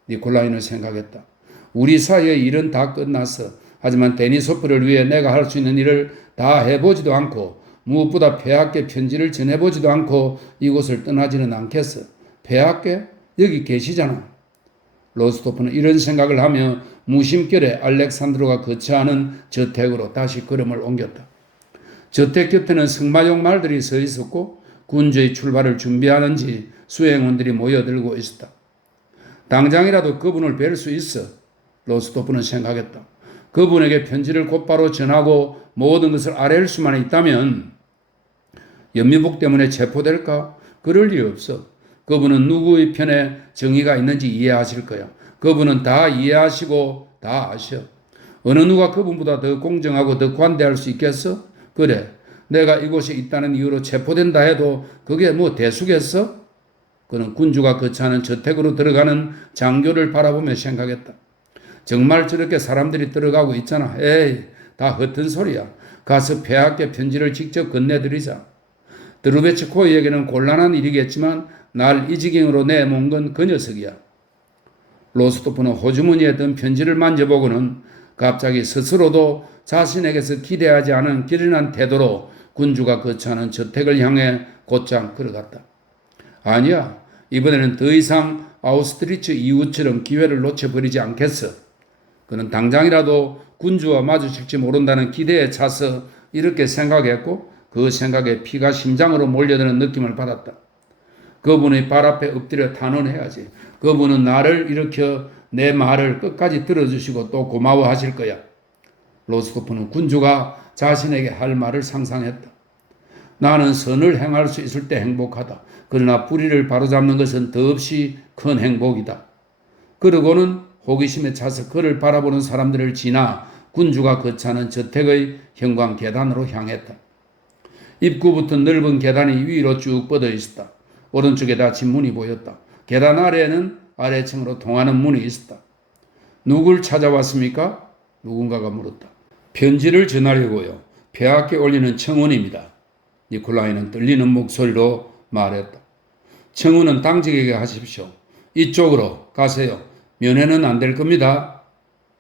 니콜라이는 생각했다. 우리 사이의 일은 다 끝났어. 하지만 데니소프를 위해 내가 할 수 있는 일을 다 해보지도 않고 무엇보다 폐하께 편지를 전해보지도 않고 이곳을 떠나지는 않겠어. 폐하께? 여기 계시잖아. 로스토프는 이런 생각을 하며 무심결에 알렉산드로가 거처하는 저택으로 다시 걸음을 옮겼다. 저택 곁에는 승마용 말들이 서 있었고 군주의 출발을 준비하는지 수행원들이 모여들고 있었다. 당장이라도 그분을 뵐 수 있어. 로스토프는 생각했다. 그분에게 편지를 곧바로 전하고 모든 것을 아뢰일 수만 있다면 연미복 때문에 체포될까? 그럴 리 없어. 그분은 누구의 편에 정의가 있는지 이해하실 거야. 그분은 다 이해하시고 다 아셔. 어느 누가 그분보다 더 공정하고 더 관대할 수 있겠어? 그래, 내가 이곳에 있다는 이유로 체포된다 해도 그게 뭐 대수겠어? 그는 군주가 거처하는 저택으로 들어가는 장교를 바라보며 생각했다. 정말 저렇게 사람들이 들어가고 있잖아. 에이, 다 헛된 소리야. 가서 폐하께 편지를 직접 건네드리자. 드루베츠코에게는 곤란한 일이겠지만 날 이 지경으로 내몬 건 그 녀석이야. 로스토프는 호주머니에 든 편지를 만져보고는 갑자기 스스로도 자신에게서 기대하지 않은 기린한 태도로 군주가 거처하는 저택을 향해 곧장 걸어갔다. 아니야, 이번에는 더 이상 아우스트리츠 이후처럼 기회를 놓쳐버리지 않겠어. 그는 당장이라도 군주와 마주칠지 모른다는 기대에 차서 이렇게 생각했고 그 생각에 피가 심장으로 몰려드는 느낌을 받았다. 그분의 발 앞에 엎드려 탄원해야지. 그분은 나를 일으켜 내 말을 끝까지 들어주시고 또 고마워하실 거야. 로스토프는 군주가 자신에게 할 말을 상상했다. 나는 선을 행할 수 있을 때 행복하다. 그러나 불의를 바로잡는 것은 더없이 큰 행복이다. 그러고는 호기심에 차서 그를 바라보는 사람들을 지나 군주가 거처하는 저택의 현관 계단으로 향했다. 입구부터 넓은 계단이 위로 쭉 뻗어 있었다. 오른쪽에 닫힌 문이 보였다. 계단 아래에는 아래층으로 통하는 문이 있었다. 누굴 찾아왔습니까? 누군가가 물었다. 편지를 전하려고요. 폐하께 올리는 청혼입니다. 니콜라이는 떨리는 목소리로 말했다. 청혼은 당직에게 하십시오. 이쪽으로 가세요. 면회는 안 될 겁니다.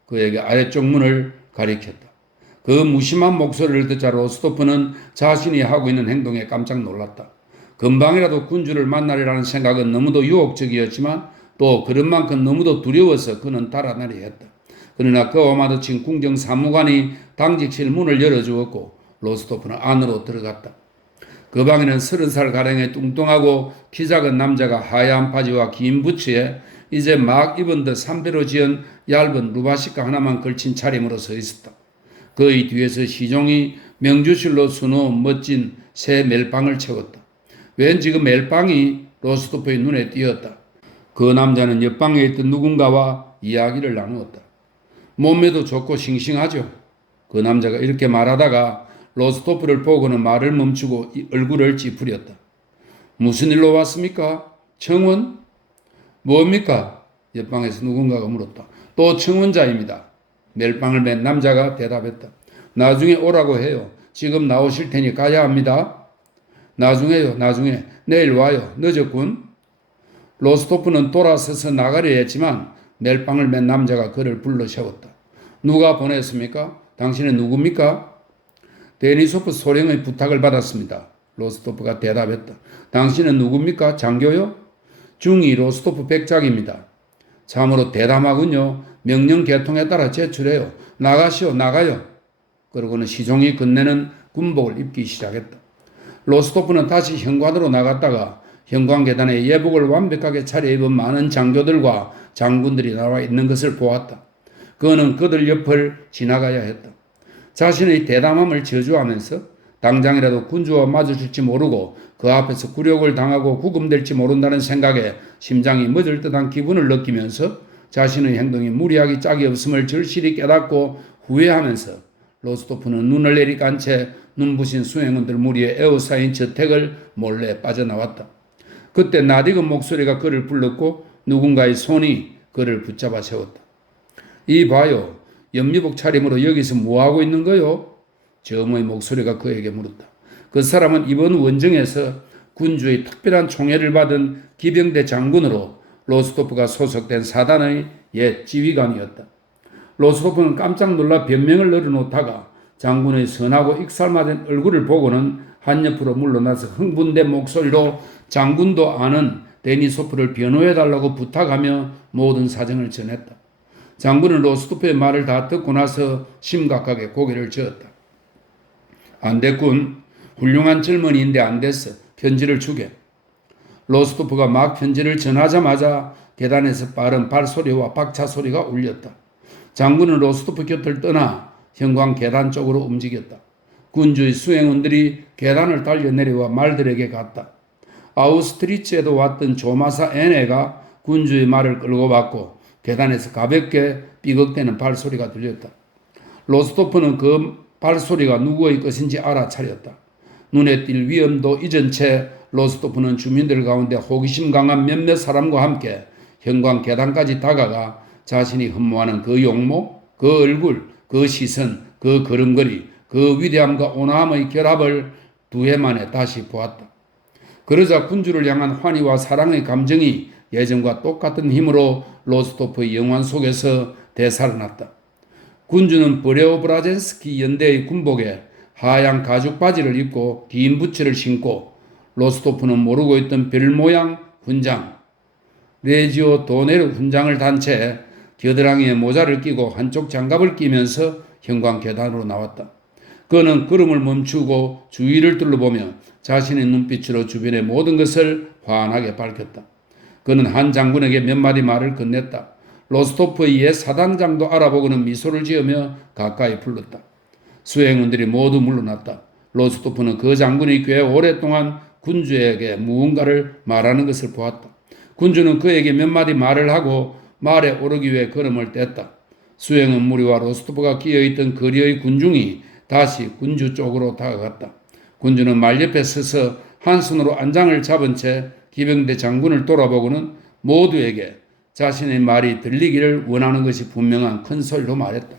그에게 아래쪽 문을 가리켰다. 그 무심한 목소리를 듣자 로스토프는 자신이 하고 있는 행동에 깜짝 놀랐다. 금방이라도 군주를 만나리라는 생각은 너무도 유혹적이었지만 또 그런 만큼 너무도 두려워서 그는 달아나려 했다. 그러나 그와 마주친 궁정 사무관이 당직실 문을 열어주었고 로스토프는 안으로 들어갔다. 그 방에는 30살가량의 뚱뚱하고 키 작은 남자가 하얀 바지와 긴 부츠에 이제 막 입은 듯 삼배로 지은 얇은 루바시카 하나만 걸친 차림으로 서 있었다. 그의 뒤에서 시종이 명주실로 수놓은 멋진 새 멜빵을 채웠다. 왠지 그 멜빵이 로스토프의 눈에 띄었다. 그 남자는 옆방에 있던 누군가와 이야기를 나누었다. 몸매도 좋고 싱싱하죠. 그 남자가 이렇게 말하다가 로스토프를 보고는 말을 멈추고 얼굴을 찌푸렸다. 무슨 일로 왔습니까? 청원? 뭡니까? 옆방에서 누군가가 물었다. 또 청원자입니다. 멜빵을 맨 남자가 대답했다. 나중에 오라고 해요. 지금 나오실 테니 가야 합니다. 나중에요. 나중에. 내일 와요. 늦었군. 로스토프는 돌아서서 나가려 했지만 멜빵을 맨 남자가 그를 불러 세웠다. 누가 보냈습니까? 당신은 누굽니까? 데니소프 소령의 부탁을 받았습니다. 로스토프가 대답했다. 당신은 누굽니까? 장교요? 중위 로스토프 백작입니다. 참으로 대담하군요. 명령 계통에 따라 제출해요. 나가시오. 나가요. 그러고는 시종이 끝내는 군복을 입기 시작했다. 로스토프는 다시 현관으로 나갔다가 현관 계단에 예복을 완벽하게 차려입은 많은 장교들과 장군들이 나와 있는 것을 보았다. 그는 그들 옆을 지나가야 했다. 자신의 대담함을 저주하면서 당장이라도 군주와 마주칠지 모르고 그 앞에서 굴욕을 당하고 구금될지 모른다는 생각에 심장이 멎을 듯한 기분을 느끼면서 자신의 행동이 무리하기 짝이 없음을 절실히 깨닫고 후회하면서 로스토프는 눈을 내리깐 채 눈부신 수행원들 무리에 에워싸인 저택을 몰래 빠져나왔다. 그때 낯익은 목소리가 그를 불렀고 누군가의 손이 그를 붙잡아 세웠다. 이 봐요. 연미복 차림으로 여기서 뭐하고 있는 거요? 점의 목소리가 그에게 물었다. 그 사람은 이번 원정에서 군주의 특별한 총애를 받은 기병대 장군으로 로스토프가 소속된 사단의 옛 지휘관이었다. 로스토프는 깜짝 놀라 변명을 늘어놓다가 장군의 선하고 익살맞은 얼굴을 보고는 한옆으로 물러나서 흥분된 목소리로 장군도 아는 데니소프를 변호해달라고 부탁하며 모든 사정을 전했다. 장군은 로스토프의 말을 다 듣고 나서 심각하게 고개를 저었다. 안 됐군. 훌륭한 젊은이인데 안 됐어. 편지를 주게. 로스토프가 막 편지를 전하자마자 계단에서 빠른 발소리와 박차 소리가 울렸다. 장군은 로스토프 곁을 떠나 현관 계단 쪽으로 움직였다. 군주의 수행원들이 계단을 달려 내려와 말들에게 갔다. 아우스트리츠에도 왔던 조마사 에네가 군주의 말을 끌고 왔고 계단에서 가볍게 삐걱대는 발소리가 들렸다. 로스토프는 그 발소리가 누구의 것인지 알아차렸다. 눈에 띌 위험도 잊은 채 로스토프는 주민들 가운데 호기심 강한 몇몇 사람과 함께 현관 계단까지 다가가 자신이 흠모하는 그 용모, 그 얼굴, 그 시선, 그 걸음걸이, 그 위대함과 온화함의 결합을 두 해 만에 다시 보았다. 그러자 군주를 향한 환희와 사랑의 감정이 예전과 똑같은 힘으로 로스토프의 영혼 속에서 되살아났다. 군주는 브레오브라젠스키 연대의 군복에 하얀 가죽 바지를 입고 긴 부츠를 신고 로스토프는 모르고 있던 별 모양 훈장, 레지오 도네르 훈장을 단 채 겨드랑이에 모자를 끼고 한쪽 장갑을 끼면서 현관 계단으로 나왔다. 그는 걸음을 멈추고 주위를 둘러보며 자신의 눈빛으로 주변의 모든 것을 환하게 밝혔다. 그는 한 장군에게 몇 마디 말을 건넸다. 로스토프의 옛 사단장도 알아보고는 미소를 지으며 가까이 불렀다. 수행원들이 모두 물러났다. 로스토프는 그 장군이 꽤 오랫동안 군주에게 무언가를 말하는 것을 보았다. 군주는 그에게 몇 마디 말을 하고 말에 오르기 위해 걸음을 뗐다. 수행은 무리와 로스토프가 끼어있던 거리의 군중이 다시 군주 쪽으로 다가갔다. 군주는 말 옆에 서서 한 손으로 안장을 잡은 채 기병대 장군을 돌아보고는 모두에게 자신의 말이 들리기를 원하는 것이 분명한 큰 소리로 말했다.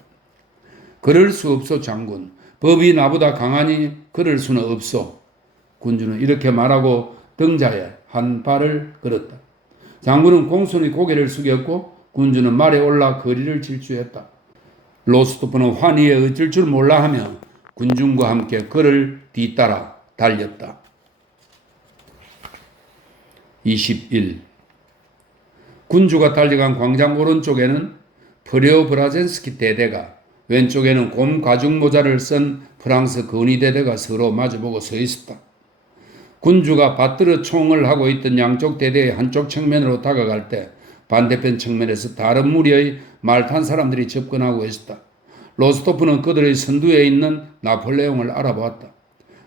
그럴 수 없소 장군. 법이 나보다 강하니 그럴 수는 없소. 군주는 이렇게 말하고 등자에 한 발을 걸었다. 장군은 공손히 고개를 숙였고 군주는 말에 올라 거리를 질주했다. 로스토프는 환희에 어쩔 줄 몰라 하며 군중과 함께 그를 뒤따라 달렸다. 21. 군주가 달려간 광장 오른쪽에는 프레오브라젠스키 대대가, 왼쪽에는 곰 가죽 모자를 쓴 프랑스 건의대대가 서로 마주보고 서 있었다. 군주가 받들어 총을 하고 있던 양쪽 대대의 한쪽 측면으로 다가갈 때 반대편 측면에서 다른 무리의 말 탄 사람들이 접근하고 있었다. 로스토프는 그들의 선두에 있는 나폴레옹을 알아보았다.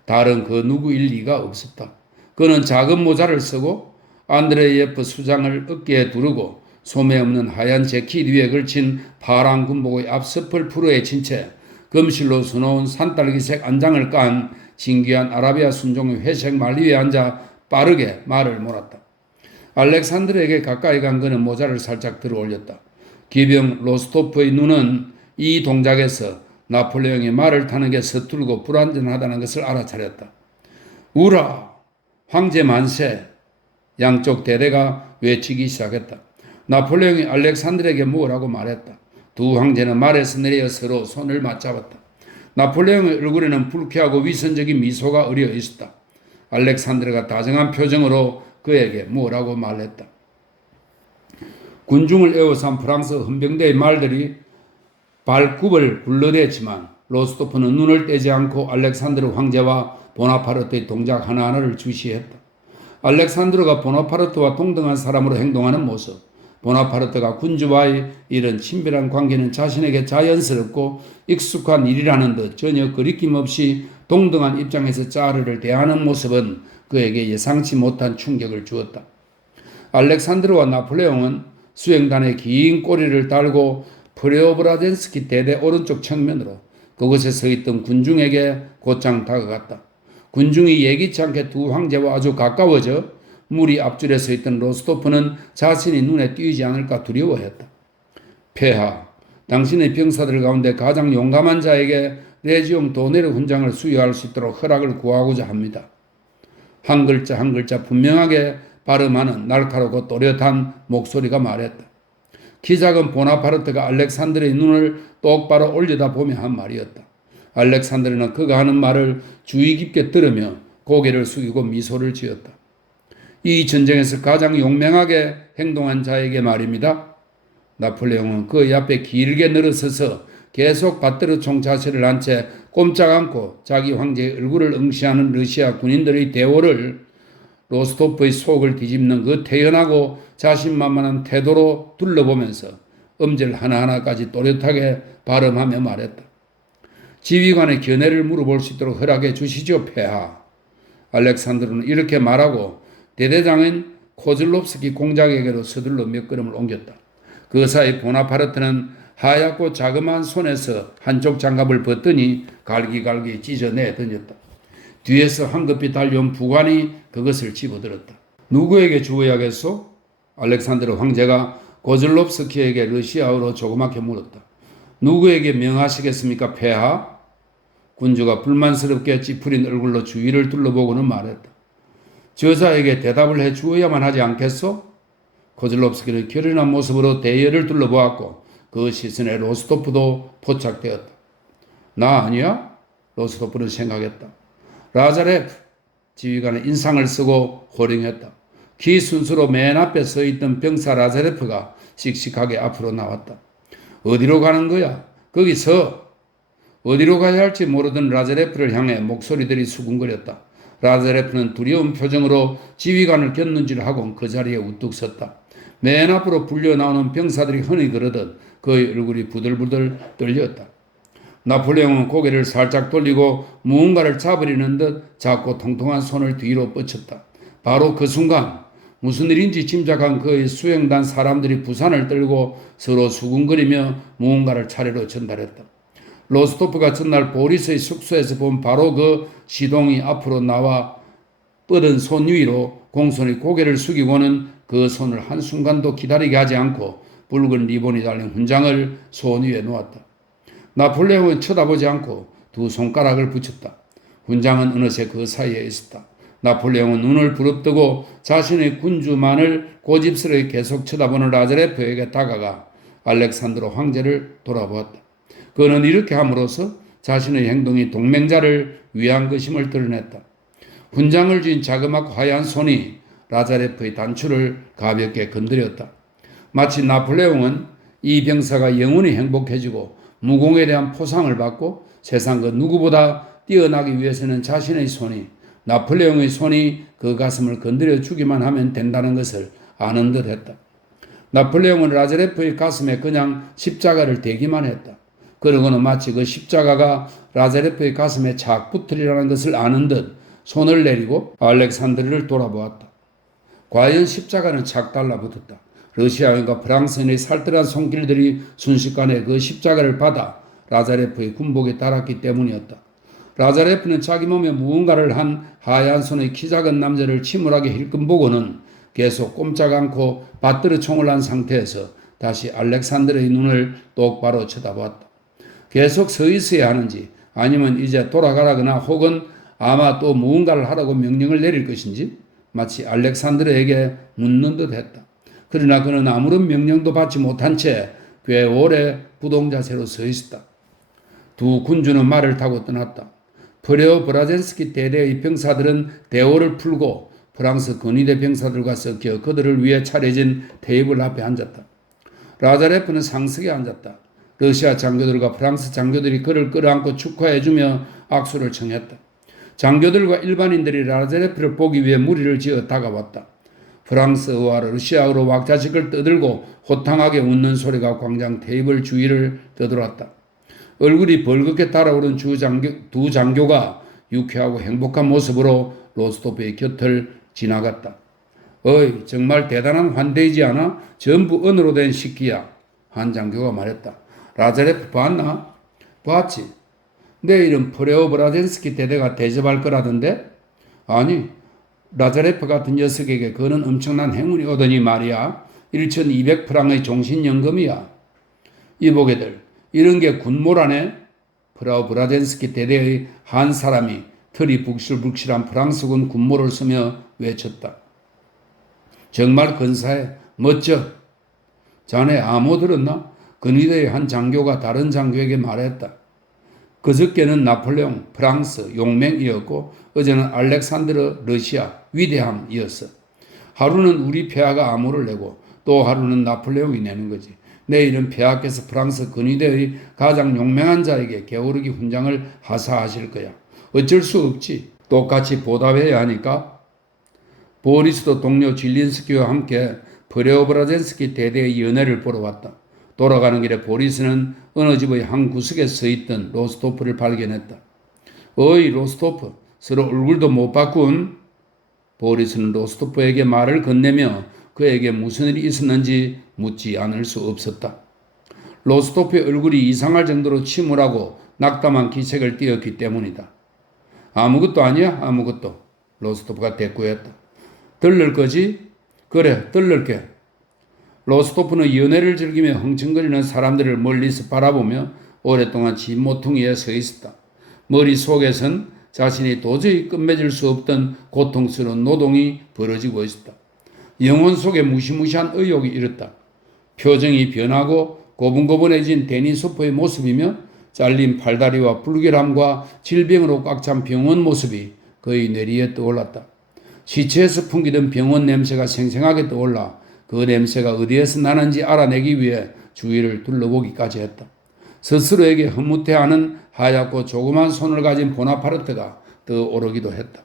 다른 그 누구일 리가 없었다. 그는 작은 모자를 쓰고 안드레예프 수장을 어깨에 두르고 소매 없는 하얀 재킷 위에 걸친 파란 군복의 앞서펄 푸르에 친 채 금실로 수놓은 산딸기색 안장을 깐 신기한 아라비아 순종의 회색 말 위에 앉아 빠르게 말을 몰았다. 알렉산드르에게 가까이 간 그는 모자를 살짝 들어 올렸다. 기병 로스토프의 눈은 이 동작에서 나폴레옹이 말을 타는 게 서툴고 불안전하다는 것을 알아차렸다. 우라! 황제 만세! 양쪽 대대가 외치기 시작했다. 나폴레옹이 알렉산드르에게 뭐라고 말했다. 두 황제는 말에서 내려 서로 손을 맞잡았다. 나폴레옹의 얼굴에는 불쾌하고 위선적인 미소가 어려 있었다. 알렉산드르가 다정한 표정으로 그에게 뭐라고 말했다. 군중을 에워싼 프랑스 헌병대의 말들이 발굽을 불러댔지만 로스토프는 눈을 떼지 않고 알렉산드르 황제와 보나파르트의 동작 하나하나를 주시했다. 알렉산드르가 보나파르트와 동등한 사람으로 행동하는 모습, 보나파르트가 군주와의 이런 친밀한 관계는 자신에게 자연스럽고 익숙한 일이라는 듯 전혀 거리낌 없이 동등한 입장에서 자르를 대하는 모습은 그에게 예상치 못한 충격을 주었다. 알렉산드르와 나폴레옹은 수행단의 긴 꼬리를 달고 프레오브라젠스키 대대 오른쪽 측면으로 그곳에 서 있던 군중에게 곧장 다가갔다. 군중이 예기치 않게 두 황제와 아주 가까워져 무리 앞줄에 서 있던 로스토프는 자신이 눈에 띄지 않을까 두려워했다. 폐하, 당신의 병사들 가운데 가장 용감한 자에게 레지옹 도네르 훈장을 수여할 수 있도록 허락을 구하고자 합니다. 한 글자 한 글자 분명하게 발음하는 날카롭고 또렷한 목소리가 말했다. 키 작은 보나파르트가 알렉산드르의 눈을 똑바로 올려다보며 한 말이었다. 알렉산드르는 그가 하는 말을 주의 깊게 들으며 고개를 숙이고 미소를 지었다. 이 전쟁에서 가장 용맹하게 행동한 자에게 말입니다. 나폴레옹은 그 앞에 길게 늘어서서 계속 받들어 총 자세를 한 채 꼼짝 않고 자기 황제의 얼굴을 응시하는 러시아 군인들의 대오를 로스토프의 속을 뒤집는 그 태연하고 자신만만한 태도로 둘러보면서 음절 하나하나까지 또렷하게 발음하며 말했다. 지휘관의 견해를 물어볼 수 있도록 허락해 주시죠, 폐하. 알렉산드르는 이렇게 말하고 대대장인 코즐롭스키 공작에게로 서둘러 몇 걸음을 옮겼다. 그 사이 보나파르트는 하얗고 자그마한 손에서 한쪽 장갑을 벗더니 갈기갈기 찢어내 던졌다. 뒤에서 황급히 달려온 부관이 그것을 집어들었다. 누구에게 주어야겠소? 알렉산드르 황제가 고즐롭스키에게 러시아어로 조그맣게 물었다. 누구에게 명하시겠습니까, 폐하? 군주가 불만스럽게 찌푸린 얼굴로 주위를 둘러보고는 말했다. 저자에게 대답을 해 주어야만 하지 않겠소? 고즐롭스키는 결연한 모습으로 대열을 둘러보았고 그 시선에 로스토프도 포착되었다. 나 아니야? 로스토프는 생각했다. 라자레프 지휘관은 인상을 쓰고 호령했다. 기 순서로 맨 앞에 서 있던 병사 라자레프가 씩씩하게 앞으로 나왔다. 어디로 가는 거야? 거기 서. 어디로 가야 할지 모르던 라자레프를 향해 목소리들이 수군거렸다. 라자레프는 두려운 표정으로 지휘관을 겼는지를 하고 그 자리에 우뚝 섰다. 맨 앞으로 불려 나오는 병사들이 흔히 그러듯 그의 얼굴이 부들부들 떨렸다. 나폴레옹은 고개를 살짝 돌리고 무언가를 잡으려는 듯 작고 통통한 손을 뒤로 뻗쳤다. 바로 그 순간 무슨 일인지 짐작한 그의 수행단 사람들이 부산을 떨고 서로 수군거리며 무언가를 차례로 전달했다. 로스토프가 전날 보리스의 숙소에서 본 바로 그 시동이 앞으로 나와 뻗은 손 위로 공손히 고개를 숙이고는 그 손을 한순간도 기다리게 하지 않고 붉은 리본이 달린 훈장을 손 위에 놓았다. 나폴레옹은 쳐다보지 않고 두 손가락을 붙였다. 훈장은 어느새 그 사이에 있었다. 나폴레옹은 눈을 부릅뜨고 자신의 군주만을 고집스럽게 계속 쳐다보는 라자레프에게 다가가 알렉산드로 황제를 돌아보았다. 그는 이렇게 함으로써 자신의 행동이 동맹자를 위한 것임을 드러냈다. 훈장을 쥔 자그맣고 하얀 손이 라자레프의 단추를 가볍게 건드렸다. 마치 나폴레옹은 이 병사가 영원히 행복해지고 무공에 대한 포상을 받고 세상 그 누구보다 뛰어나기 위해서는 자신의 손이 나폴레옹의 손이 그 가슴을 건드려 주기만 하면 된다는 것을 아는 듯 했다. 나폴레옹은 라자레프의 가슴에 그냥 십자가를 대기만 했다. 그러고는 마치 그 십자가가 라자레프의 가슴에 착 붙으리라는 것을 아는 듯 손을 내리고 알렉산드르를 돌아보았다. 과연 십자가는 착 달라붙었다. 러시아인과 프랑스인의 살뜰한 손길들이 순식간에 그 십자가를 받아 라자레프의 군복에 달았기 때문이었다. 라자레프는 자기 몸에 무언가를 한 하얀 손의 키 작은 남자를 침울하게 힐끔 보고는 계속 꼼짝 않고 받들어 총을 한 상태에서 다시 알렉산드르의 눈을 똑바로 쳐다보았다. 계속 서 있어야 하는지 아니면 이제 돌아가라거나 혹은 아마 또 무언가를 하라고 명령을 내릴 것인지 마치 알렉산드르에게 묻는 듯 했다. 그러나 그는 아무런 명령도 받지 못한 채 꽤 오래 부동자세로 서 있었다. 두 군주는 말을 타고 떠났다. 프레오브라젠스키 대대의 병사들은 대오를 풀고 프랑스 근위대 병사들과 섞여 그들을 위해 차려진 테이블 앞에 앉았다. 라자레프는 상석에 앉았다. 러시아 장교들과 프랑스 장교들이 그를 끌어안고 축하해주며 악수를 청했다. 장교들과 일반인들이 라자레프를 보기 위해 무리를 지어 다가왔다. 프랑스어와 러시아어로 왁자지껄 떠들고 호탕하게 웃는 소리가 광장 테이블 주위를 떠돌았다. 얼굴이 벌겋게 달아오른 두 장교가 유쾌하고 행복한 모습으로 로스토프의 곁을 지나갔다. 어이, 정말 대단한 환대이지 않아? 전부 은으로 된 식기야. 한 장교가 말했다. 라자레프 봤나? 봤지. 내일은 프레오브라젠스키 대대가 대접할 거라던데? 아니, 라자레프 같은 녀석에게 그는 엄청난 행운이 오더니 말이야. 1200프랑의 종신연금이야. 이보게들, 이런 게 군모라네? 프라우브라젠스키 대대의 한 사람이 털이 북실북실한 프랑스군 군모를 쓰며 외쳤다. 정말 근사해. 멋져. 자네 암호 들었나? 근위대의 한 장교가 다른 장교에게 말했다. 그저께는 나폴레옹, 프랑스, 용맹이었고 어제는 알렉산드르, 러시아, 위대함이었어. 하루는 우리 폐하가 암호를 내고 또 하루는 나폴레옹이 내는 거지. 내일은 폐하께서 프랑스 근위대의 가장 용맹한 자에게 게오르기 훈장을 하사하실 거야. 어쩔 수 없지. 똑같이 보답해야 하니까. 보리스도 동료 질린스키와 함께 프레오브라젠스키 대대의 연회를 보러 왔다. 돌아가는 길에 보리스는 어느 집의 한 구석에 서 있던 로스토프를 발견했다. 어이 로스토프, 서로 얼굴도 못 봤군. 보리스는 로스토프에게 말을 건네며 그에게 무슨 일이 있었는지 묻지 않을 수 없었다. 로스토프의 얼굴이 이상할 정도로 침울하고 낙담한 기색을 띠었기 때문이다. 아무것도 아니야, 아무것도. 로스토프가 대꾸했다. 들를 거지? 그래, 들를게. 로스토프는 연애를 즐기며 흥청거리는 사람들을 멀리서 바라보며 오랫동안 지 모퉁이에 서 있었다. 머릿속에선 자신이 도저히 끝맺을 수 없던 고통스러운 노동이 벌어지고 있었다. 영혼 속에 무시무시한 의욕이 일었다. 표정이 변하고 고분고분해진 데니소프의 모습이며 잘린 팔다리와 불결함과 질병으로 꽉 찬 병원 모습이 그의 뇌리에 떠올랐다. 시체에서 풍기던 병원 냄새가 생생하게 떠올라 그 냄새가 어디에서 나는지 알아내기 위해 주위를 둘러보기까지 했다. 스스로에게 흐뭇해하는 하얗고 조그만 손을 가진 보나파르트가 떠오르기도 했다.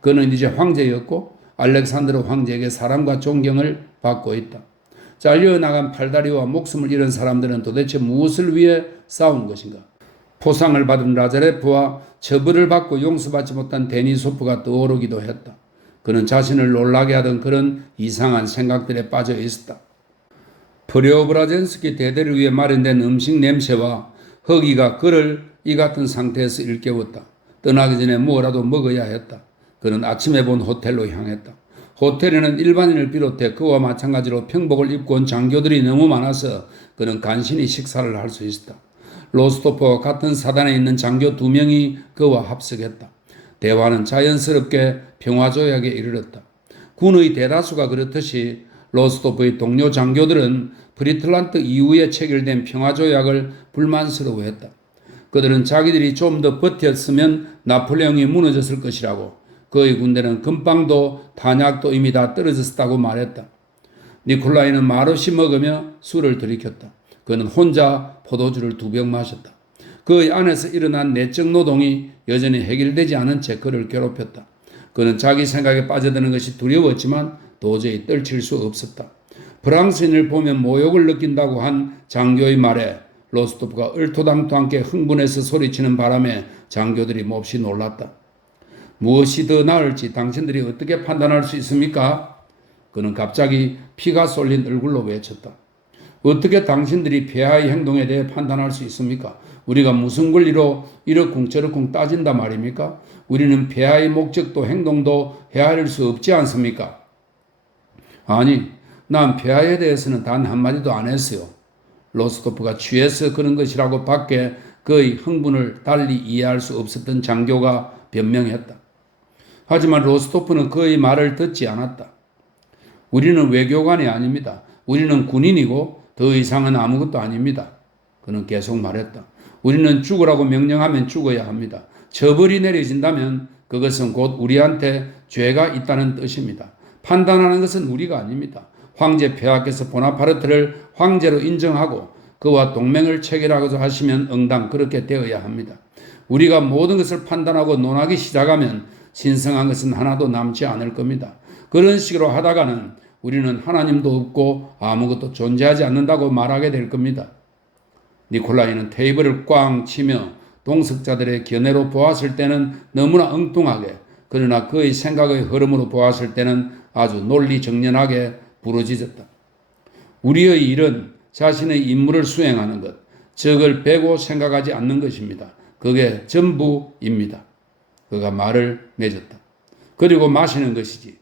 그는 이제 황제였고 알렉산드로 황제에게 사랑과 존경을 받고 있다. 잘려나간 팔다리와 목숨을 잃은 사람들은 도대체 무엇을 위해 싸운 것인가? 포상을 받은 라자레프와 처벌을 받고 용서받지 못한 데니소프가 떠오르기도 했다. 그는 자신을 놀라게 하던 그런 이상한 생각들에 빠져 있었다. 프레오브라젠스키 대대를 위해 마련된 음식 냄새와 허기가 그를 이 같은 상태에서 일깨웠다. 떠나기 전에 뭐라도 먹어야 했다. 그는 아침에 본 호텔로 향했다. 호텔에는 일반인을 비롯해 그와 마찬가지로 평복을 입고 온 장교들이 너무 많아서 그는 간신히 식사를 할 수 있었다. 로스토프와 같은 사단에 있는 장교 2명이 그와 합석했다. 대화는 자연스럽게 평화조약에 이르렀다. 군의 대다수가 그렇듯이 로스토프의 동료 장교들은 프리틀란트 이후에 체결된 평화조약을 불만스러워했다. 그들은 자기들이 좀 더 버텼으면 나폴레옹이 무너졌을 것이라고, 그의 군대는 금방도 탄약도 이미 다 떨어졌다고 말했다. 니콜라이는 말없이 먹으며 술을 들이켰다. 그는 혼자 포도주를 2병 마셨다. 그의 안에서 일어난 내적 노동이 여전히 해결되지 않은 채 그를 괴롭혔다. 그는 자기 생각에 빠져드는 것이 두려웠지만 도저히 떨칠 수 없었다. 프랑스인을 보면 모욕을 느낀다고 한 장교의 말에 로스토프가 얼토당토않게 흥분해서 소리치는 바람에 장교들이 몹시 놀랐다. 무엇이 더 나을지 당신들이 어떻게 판단할 수 있습니까? 그는 갑자기 피가 쏠린 얼굴로 외쳤다. 어떻게 당신들이 폐하의 행동에 대해 판단할 수 있습니까? 우리가 무슨 권리로 이러쿵저러쿵 따진다 말입니까? 우리는 폐하의 목적도 행동도 헤아릴 수 없지 않습니까? 아니, 난 폐하에 대해서는 단 한마디도 안 했어요. 로스토프가 취해서 그런 것이라고 밖에 그의 흥분을 달리 이해할 수 없었던 장교가 변명했다. 하지만 로스토프는 그의 말을 듣지 않았다. 우리는 외교관이 아닙니다. 우리는 군인이고 더 이상은 아무것도 아닙니다. 그는 계속 말했다. 우리는 죽으라고 명령하면 죽어야 합니다. 처벌이 내려진다면 그것은 곧 우리한테 죄가 있다는 뜻입니다. 판단하는 것은 우리가 아닙니다. 황제 폐하께서 보나파르트를 황제로 인정하고 그와 동맹을 체결하고자 하시면 응당 그렇게 되어야 합니다. 우리가 모든 것을 판단하고 논하기 시작하면 신성한 것은 하나도 남지 않을 겁니다. 그런 식으로 하다가는 우리는 하나님도 없고 아무것도 존재하지 않는다고 말하게 될 겁니다. 니콜라이는 테이블을 꽝 치며 동석자들의 견해로 보았을 때는 너무나 엉뚱하게, 그러나 그의 생각의 흐름으로 보았을 때는 아주 논리정연하게 부르짖었다. 우리의 일은 자신의 임무를 수행하는 것, 적을 베고 생각하지 않는 것입니다. 그게 전부입니다. 그가 말을 맺었다. 그리고 마시는 것이지.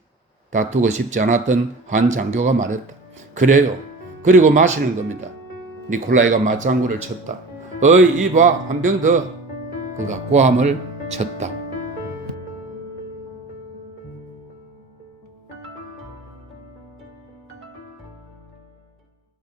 다투고 싶지 않았던 한 장교가 말했다. 그래요. 그리고 마시는 겁니다. 니콜라이가 맞장구를 쳤다. 어이 이봐, 한 병 더. 그가 고함을 쳤다.